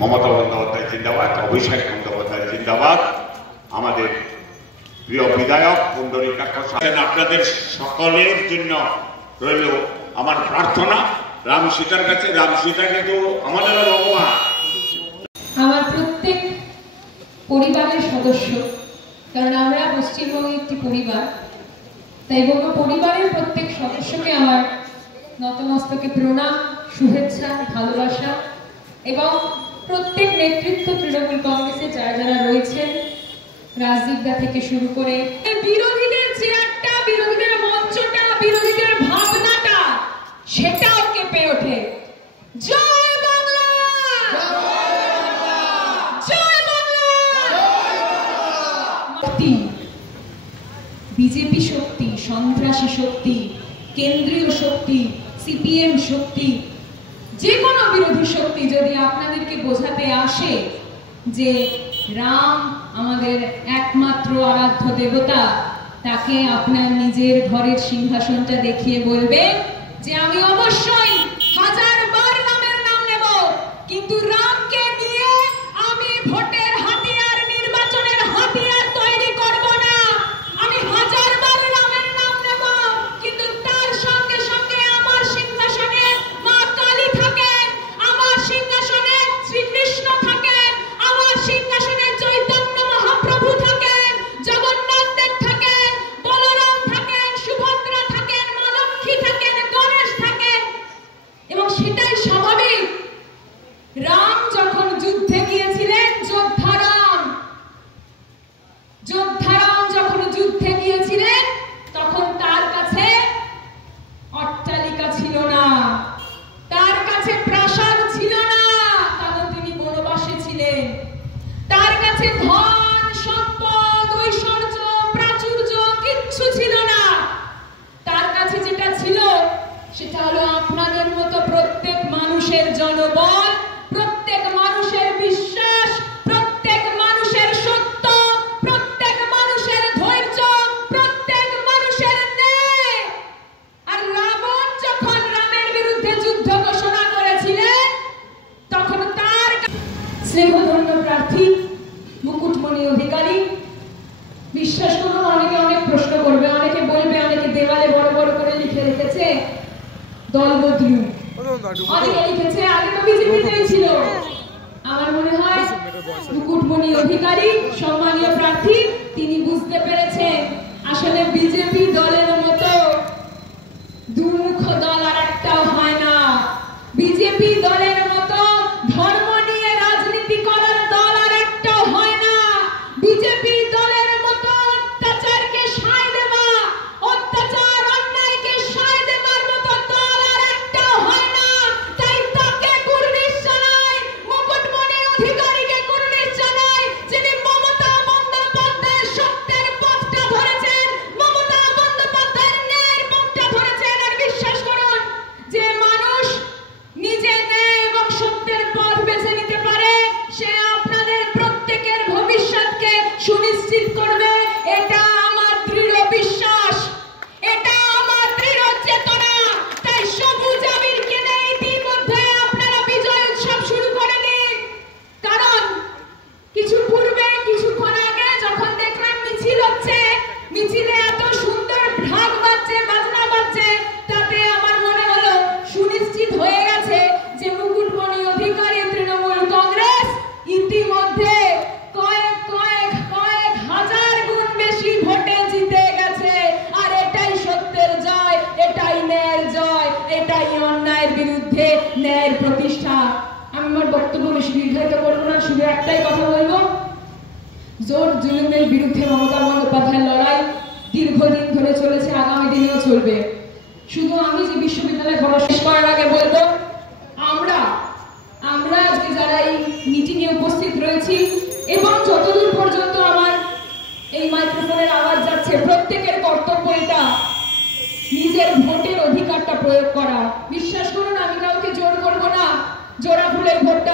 মমতা বন্দ্যোপাধ্যায় জিন্দাবাদ, অভিষেক বন্দ্যোপাধ্যায় জিন্দাবাদ। আমাদের প্রিয় বিধায়ক পুণ্ডরীকাক্ষ সাহেব, আপনাদের সকলের জন্য রইল আমার প্রার্থনা রাম সীতার কাছে। রাম সীতা কিন্তু আমাদের ভগবান। আমার প্রত্যেক পরিবারের সদস্য, কারণ আমরা পশ্চিমবঙ্গে একটি পরিবার, তাই বলবো পরিবারের প্রত্যেক সদস্যকে আমার নতমস্তকে প্রণাম, শুভেচ্ছা, ভালোবাসা এবং প্রত্যেক নেতৃত্ব তৃণমূল কংগ্রেসে যারা যারা রয়েছেন, রাজদীপদা থেকে শুরু করে বিরোধীদের চেয়ারটা, বিরোধীদের মঞ্চটা, বিরোধীদের ভাবনাটা, সেটাও কেঁপে ওঠে। জয় বাংলা, জয় বাংলা। বিজেপি শক্তি, সন্ত্রাসী শক্তি, কেন্দ্রীয় শক্তি, সিপিএম শক্তি, যে কোনো বিরোধী শক্তি যদি আপনাদেরকে বোঝাতে আসে যে রাম আমাদের একমাত্র আরাধ্য দেবতা, তাকে আপনার নিজের ঘরের সিংহাসনটা দেখিয়ে বলবে যে আমি অবশ্যই 1000 বার রামের নাম নেব, কিন্তু রামকে নিয়ে আমি ভোটের হাতিয়ার, নির্বাচনের হাতিয়ার তৈরি করব না। আমি 1000 বার রামের নাম নেব, কিন্তু তার সঙ্গে সঙ্গে আমার সিংহাসনে মা কালী থাকেন, আমার সিংহাসনে শ্রীকৃষ্ণ থাকেন, আমার সিংহাসনে চৈতন্য মহাপ্রভু থাকেন, জগন্নাথ দেব থাকেন, বলরাম থাকেন, সুভদ্রা থাকেন, মা লক্ষ্মী থাকেন, গণেশ থাকেন। এবং সেটাই স্বাভাবিক। রাম যখন যুদ্ধে গিয়েছিলেন, যোদ্ধারাম যখন যুদ্ধে গিয়েছিলেন, তখন তার কাছে অট্টালিকা ছিল না, তার কাছে প্রাসাদ ছিল না, কারণ তিনি বনবাসে ছিলেন। তার কাছে ধন সম্পদ, ঐশ্বর্য, প্রাচুর্য কিচ্ছু ছিল না। তার কাছে যেটা ছিল সেটা হলো আপনাদের মতো প্রত্যেক মানুষের জনবল, প্রত্যেক মানুষের বিশ্বাস, প্রত্যেক মানুষের সত্য, প্রত্যেক মানুষের ধৈর্য, প্রত্যেক মানুষের ন্যায়। আর রাবণ যখন রামের বিরুদ্ধে যুদ্ধ ঘোষণা করেছিলেন, তখন তার স্নেহধন্য প্রার্থী মুকুটমণি অধিকারী, বিশ্বাস করুন অনেকে অনেক প্রশ্ন করবে, অনেকে বলবে, অনেকে দেওয়ালে বড় বড় করে লিখে রেখেছে দল বদলু, অনেকে লিখেছে আগে তো বিজেপিতেই ছিল। আমার মনে হয় মুকুটমণি অধিকারী সম্মানীয় প্রার্থী, তিনি বুঝতে পেরেছেন আসলে বিজেপি দলের মতো দুমুখ দল আর একটাও হয় না। বিজেপি দলের মতো ধর্ম নিয়ে রাজনীতি করার দল আর একটাও হয় না। বিজেপি দলের মতো অত্যাচারকে সায় দেওয়া, অত্যাচার অন্যায়কে সায় দেওয়ার মতো দল আর একটাও হয় না। তাই তাকে কুর্নিশ জানাই, মুকুটমণি অধিকারীকে কুর্নিশ জানাই, যিনি মমতা বন্দ্যোপাধ্যায়ের সত্যের পথটা ধরেছেন, মমতা বন্দ্যোপাধ্যায়ের ন্যায়ের পথটা ধরেছেন। আর বিশ্বাস করুন, যে মানুষ নিজে ন্যায় এবং সত্যের পথ বেছে নিতে পারে, সে আপনাদের প্রত্যেকের ভবিষ্যৎকে সুনিশ্চিত করবে। এটা আমার দৃঢ় বিশ্বাস, এটা আমার দৃঢ় চেতনা। তাই সবুজ আবির কিনে ইতিমধ্যে আপনারা বিজয় উৎসব শুরু করে দিন। কারণ কিছু পূর্বে, কিছুক্ষণ আগে যখন দেখলাম মিছিল হচ্ছে, মিছিলে এত সুন্দর ঢাক বাজছে, বাজনা বাজছে, তাতে আমার মনে হলো সুনিশ্চিত হয়ে গেছে যে মুকুটমণি অধিকারী তৃণমূল কংগ্রেস ইতিমধ্যে কয়েক হাজার গুণ বেশি ভোটে জিতে গেছে। আর এটাই সত্যের জয়, এটাই ন্যায়ের জয়, এটাই অন্যায়ের বিরুদ্ধে ন্যায়ের প্রতিষ্ঠা। আমি আমার বক্তব্য বেশি দীর্ঘায়িত করবো না, শুধু একটাই কথা বলবো, জোর জুলুমের বিরুদ্ধে মমতা বন্দ্যোপাধ্যায়ের লড়াই দীর্ঘদিন ধরে চলেছে, আগামী দিনেও চলবে। শুধু আমি যে বিশ্ববিদ্যালয়ে পড়া শেষ করার আগে বলবো, আমরা আজকে যারা এই মিটিং এ উপস্থিত রয়েছি এবং যতদূর পর্যন্ত আমার এই মাইক্রোফোনের আওয়াজ যাচ্ছে, প্রত্যেকের কর্তব্য এটা নিজের ভোটের অধিকারটা প্রয়োগ করা। বিশ্বাস করুন আমি কাউকে জোর করবো না, জোড়া ফুলের ভোটটা